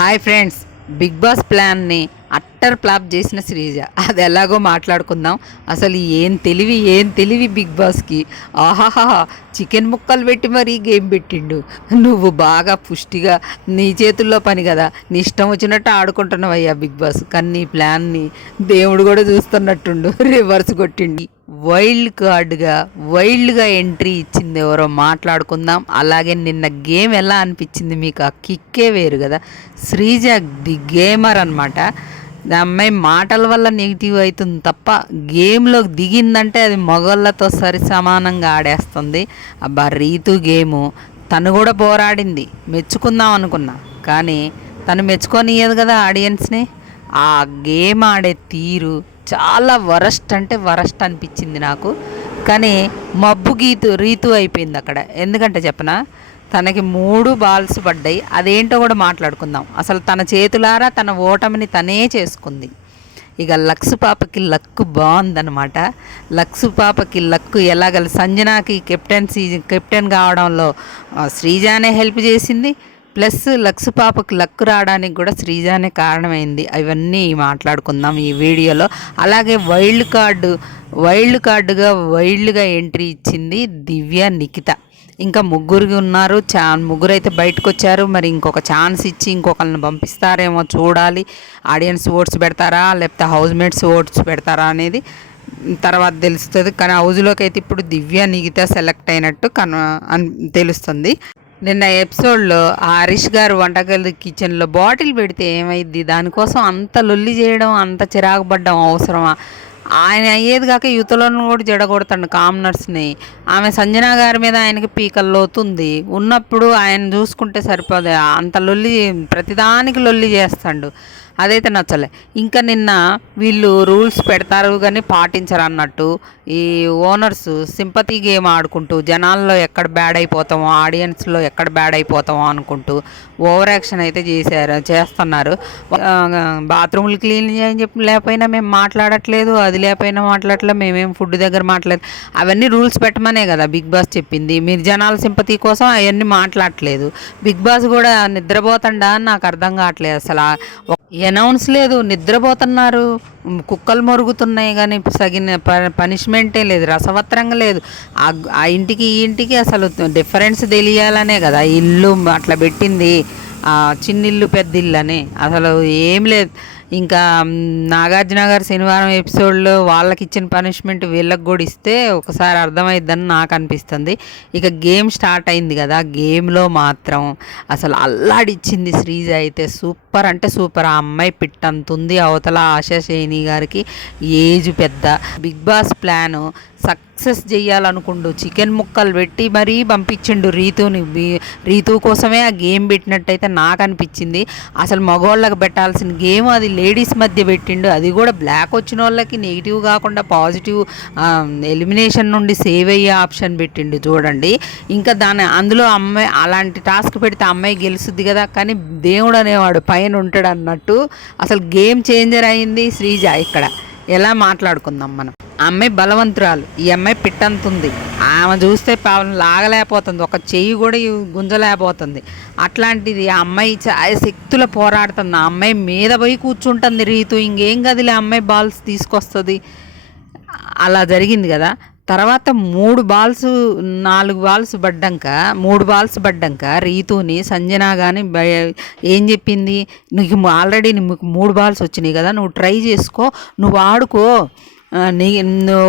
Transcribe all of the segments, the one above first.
Hi friends, big boss ప్లాన్ని utter flop చేసిన శ్రీజ. అది ఎలాగో మాట్లాడుకుందాం. అసలు ఏం తెలివి బిగ్ బాస్కి. ఆహాహా, చికెన్ ముక్కలు పెట్టి మరీ గేమ్ పెట్టిండు. నువ్వు బాగా పుష్టిగా నీ చేతుల్లో పని కదా, నీ ఇష్టం వచ్చినట్టు ఆడుకుంటున్నావయ్యా బిగ్ బాస్. కానీ నీ ప్లాన్ని దేవుడు కూడా చూస్తున్నట్టుండు, రివర్స్ కొట్టిండి. వైల్డ్గా ఎంట్రీ ఇచ్చింది ఎవరో మాట్లాడుకుందాం. అలాగే నిన్న గేమ్ ఎలా అనిపించింది మీకు? ఆ కిక్కే వేరు కదా. శ్రీజ ది గేమర్ అనమాట. అమ్మాయి మాటల వల్ల నెగిటివ్ అవుతుంది తప్ప గేమ్లోకి దిగిందంటే అది మగళ్ళతో సరి సమానంగా ఆడేస్తుంది. అబ్బా, రీతు గేము తను కూడా పోరాడింది, మెచ్చుకుందాం అనుకున్నా. కానీ తను మెచ్చుకొనియదు కదా ఆడియన్స్ని. ఆ గేమ్ ఆడే తీరు చాలా వరస్ట్ అంటే వరస్ట్ అనిపించింది నాకు. కానీ మబ్బు రీతు అయిపోయింది అక్కడ. ఎందుకంటే చెప్పనా, తనకి 3 బాల్స్ పడ్డాయి. అదేంటో కూడా మాట్లాడుకుందాం. అసలు తన చేతులారా తన ఓటమిని తనే చేసుకుంది. ఇక లక్స్ పాపకి లక్కు బాగుందనమాట. లక్స్ పాపకి లక్కు ఎలాగ సంజనాకి కెప్టెన్ కావడంలో శ్రీజానే హెల్ప్ చేసింది. ప్లస్ లక్స్ పాపకి లక్కు రావడానికి కూడా శ్రీజానే కారణమైంది. అవన్నీ మాట్లాడుకుందాం ఈ వీడియోలో. అలాగే వైల్డ్గా ఎంట్రీ ఇచ్చింది దివ్య, నిఖిత. ఇంకా ముగ్గురు ఉన్నారు. ముగ్గురు అయితే బయటకు వచ్చారు. మరి ఇంకొక ఛాన్స్ ఇచ్చి ఇంకొకరిని పంపిస్తారేమో చూడాలి. ఆడియన్స్ ఓట్స్ పెడతారా లేకపోతే హౌస్ మేట్స్ ఓట్స్ పెడతారా అనేది తర్వాత తెలుస్తుంది. కానీ హౌస్లోకి అయితే ఇప్పుడు దివ్య, నిఖిత సెలెక్ట్ అయినట్టు తెలుస్తుంది. నిన్న ఎపిసోడ్లో హరీష్ గారు వంటగది కిచెన్లో బాటిల్ పెడితే ఏమైద్ది? దానికోసం అంత లొల్లి చేయడం, అంత చిరాకు పడ్డం అవసరమా? ఆయన అయ్యేది కాక యువతలను కూడా జడగొడతాడు కామనర్స్ని. ఆమె సంజనా గారి మీద ఆయనకి పీకల్లోతుంది ఉన్నప్పుడు ఆయన చూసుకుంటే సరిపోదు. అంత లొల్లి, ప్రతిదానికి లొల్లి చేస్తాడు. అదైతే నచ్చలే. ఇంకా నిన్న వీళ్ళు రూల్స్ పెడతారు కానీ పాటించరు అన్నట్టు ఈ ఓనర్స్ సింపతి గేమ్ ఆడుకుంటూ జనాల్లో ఎక్కడ బ్యాడ్ అయిపోతామో, ఆడియన్స్లో ఎక్కడ బ్యాడ్ అయిపోతామో అనుకుంటూ ఓవర్ యాక్షన్ అయితే చేస్తున్నారు. బాత్రూమ్లు క్లీన్ చేయని చెప్పి లేకపోయినా మేము మాట్లాడట్లేదు, అది లేకపోయినా మాట్లాడట్లేదు, మేమేం ఫుడ్ దగ్గర మాట్లాడలేదు. అవన్నీ రూల్స్ పెట్టమనే కదా బిగ్ బాస్ చెప్పింది. మీరు జనాల సింపతి కోసం అవన్నీ మాట్లాడట్లేదు. బిగ్ బాస్ కూడా నిద్రపోతుండా అని నాకు అర్థం కావట్లేదు. అసలు అనౌన్స్ లేదు, నిద్రపోతున్నారు, కుక్కలు మొరుగుతున్నాయి కానీ సగిన పనిష్మెంటే లేదు, రసవత్రంగా లేదు. ఆ ఇంటికి ఈ ఇంటికి అసలు డిఫరెన్స్ తెలియాలనే కదా ఇల్లు అట్లా పెట్టింది. చిన్నిల్లు పెద్ద ఇల్లు అని అసలు ఏం లేదు. ఇంకా నాగార్జున గారు శనివారం ఎపిసోడ్లో వాళ్ళకి ఇచ్చిన పనిష్మెంట్ వీళ్ళకి కూడా ఇస్తే ఒకసారి అర్థమైద్దని నాకు అనిపిస్తుంది. ఇక గేమ్ స్టార్ట్ అయింది కదా, గేమ్లో మాత్రం అసలు అల్లాడిచ్చింది శ్రీజ అయితే. సూపర్ అంటే సూపర్. ఆ అమ్మాయి పిట్టంతుంది. అవతల ఆశా శేని గారికి ఏజ్ పెద్ద. బిగ్ బాస్ ప్లాను సక్సెస్ చేయాలనుకుంటూ చికెన్ ముక్కలు పెట్టి మరీ పంపించిండు రీతుని. రీతు కోసమే ఆ గేమ్ పెట్టినట్టయితే నాకు అనిపించింది. అసలు మగవాళ్ళకి పెట్టాల్సిన గేమ్ అది లేడీస్ మధ్య పెట్టిండు. అది కూడా బ్లాక్ వచ్చిన వాళ్ళకి నెగిటివ్ కాకుండా పాజిటివ్ ఎలిమినేషన్ నుండి సేవ్ అయ్యే ఆప్షన్ పెట్టిండు చూడండి. ఇంకా అందులో అమ్మాయి అలాంటి టాస్క్ పెడితే అమ్మాయి గెలుస్తుంది కదా. కానీ దేవుడు అనేవాడు పైన ఉంటాడు అన్నట్టు అసలు గేమ్ చేంజర్ అయింది శ్రీజ. ఇక్కడ ఎలా మాట్లాడుకుందాం మనం. ఆ అమ్మాయి బలవంతురాలు, ఈ అమ్మాయి పిట్టంతుంది. ఆమె చూస్తే పాపం లాగలేకపోతుంది, ఒక చెయ్యి కూడా గుంజలేకపోతుంది. అట్లాంటిది ఆ అమ్మాయి శక్తుల పోరాడుతుంది. ఆ అమ్మాయి మీద పోయి కూర్చుంటుంది రీతు. ఇంకేం కదిలే అమ్మాయి బాల్స్ తీసుకొస్తుంది. అలా జరిగింది కదా. తర్వాత 3 బాల్స్ పడ్డాక రీతుని సంజన కానీ ఏం చెప్పింది, నీకు ఆల్రెడీ నీకు 3 బాల్స్ వచ్చినాయి కదా, నువ్వు ట్రై చేసుకో, నువ్వు ఆడుకో,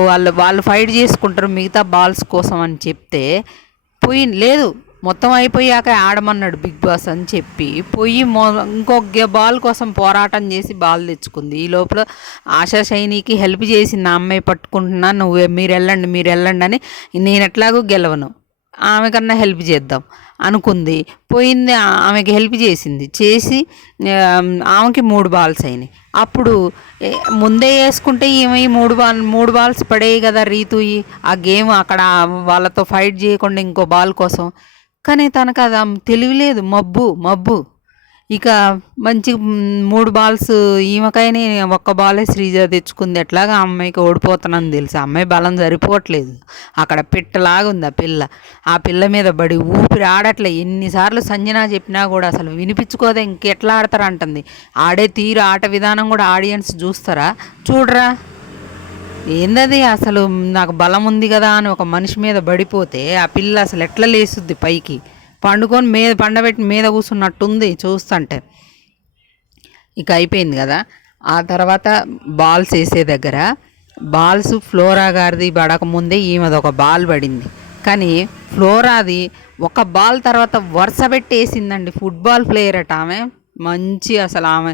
వాళ్ళు ఫైట్ చేసుకుంటారు మిగతా బాల్స్ కోసం అని చెప్తే లేదు, మొత్తం అయిపోయాక ఆడమన్నాడు బిగ్ బాస్ అని చెప్పి ఇంకొక బాల్ కోసం పోరాటం చేసి బాల్ తెచ్చుకుంది. ఈ లోపల ఆశా శైనికి హెల్ప్ చేసింది. ఆ అమ్మాయి పట్టుకుంటున్నా, మీరు వెళ్ళండి అని, నేను ఎట్లాగూ గెలవను, ఆమె కన్నా హెల్ప్ చేద్దాం అనుకుంది. పోయింది, ఆమెకి హెల్ప్ చేసి ఆమెకి 3 బాల్స్ అయినాయి. అప్పుడు ముందే వేసుకుంటే ఈమె 3 బాల్స్ పడేవి కదా రీతు. ఆ గేమ్ అక్కడ వాళ్ళతో ఫైట్ చేయకుండా ఇంకో బాల్ కోసం. కానీ తనకు అది తెలియలేదు. మబ్బు ఇక మంచి 3 బాల్స్ ఈమెకైనా ఒక్క బాలే శ్రీజ తెచ్చుకుంది. ఎట్లాగా ఆ అమ్మాయికి ఓడిపోతున్నాను తెలుసు. ఆ అమ్మాయి బలం సరిపోవట్లేదు. అక్కడ పిట్టలాగా ఉంది ఆ పిల్ల. ఆ పిల్ల మీద బడి ఊపిరి ఆడట్లే. ఎన్నిసార్లు సంజన చెప్పినా కూడా అసలు వినిపించుకోదే, ఇంకెట్లా ఆడతారంటుంది. ఆడే తీరు, ఆట విధానం కూడా ఆడియన్స్ చూస్తారా? చూడరా? ఏందది అసలు. నాకు బలం ఉంది కదా అని ఒక మనిషి మీద పడిపోతే ఆ పిల్ల అసలు ఎట్లా లేసుద్ది పైకి, పండుకొని మీద పండబెట్టి మీద కూర్చున్నట్టుంది చూస్తుంటే. ఇక అయిపోయింది కదా. ఆ తర్వాత బాల్స్ వేసే దగ్గర బాల్స్ ఫ్లోరా గారిది పడకముందే ఈమెది ఒక బాల్ పడింది. కానీ ఫ్లోరాది ఒక బాల్ తర్వాత వరుస పెట్టి వేసిందండి. ఫుట్బాల్ ప్లేయర్ అట ఆమె. మంచి అసలు ఆమె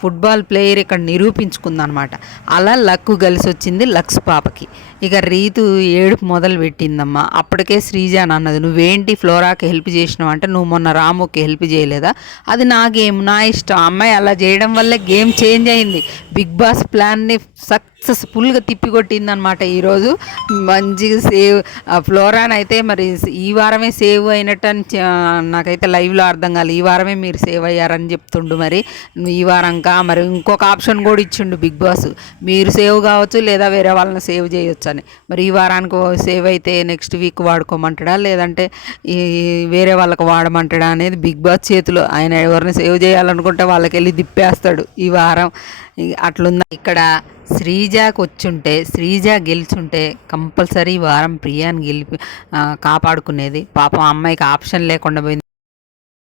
ఫుట్బాల్ ప్లేయర్ ఇక్కడ నిరూపించుకుందనమాట. అలా లక్కు కలిసి వచ్చింది లక్స్ పాపకి. ఇక రీతు ఏడుపు మొదలు పెట్టిందమ్మా. అప్పటికే శ్రీజ అన్నది, నువ్వేంటి ఫ్లోరాకి హెల్ప్ చేసినావు అంటే, నువ్వు మొన్న రాముకి హెల్ప్ చేయలేదా? అది నా గేమ్, నా ఇష్టం. అమ్మాయి అలా చేయడం వల్లే గేమ్ చేంజ్ అయింది. బిగ్ బాస్ ప్లాన్ని సక్సెస్ఫుల్గా తిప్పికొట్టిందనమాట ఈరోజు. మంచిగా సేవ్ ఫ్లోరాన్ అయితే మరి ఈ వారమే సేవ్ అయినట్టు అని నాకైతే లైవ్లో అర్థం కాలేదు. ఈ వారమే మీరు సేవ్ అయ్యారని చెప్తుండు. మరి ఈ వారంకా మరి ఇంకొక ఆప్షన్ కూడా ఇచ్చిండు బిగ్ బాస్, మీరు సేవ్ కావచ్చు లేదా వేరే వాళ్ళని సేవ్ చేయొచ్చు అని. మరి ఈ వారానికి సేవ్ అయితే నెక్స్ట్ వీక్ వాడుకోమంటాడా లేదంటే ఈ వేరే వాళ్ళకి వాడమంటాడా అనేది బిగ్ బాస్ చేతిలో. ఆయన ఎవరిని సేవ్ చేయాలనుకుంటే వాళ్ళకి వెళ్ళి దిప్పేస్తాడు ఈ వారం. అట్లుంది. ఇక్కడ శ్రీజాకి వచ్చుంటే, శ్రీజ గెలిచుంటే కంపల్సరీ వారం ప్రియాని కాపాడుకునేది. పాపం అమ్మాయికి ఆప్షన్ లేకుండా పోయింది.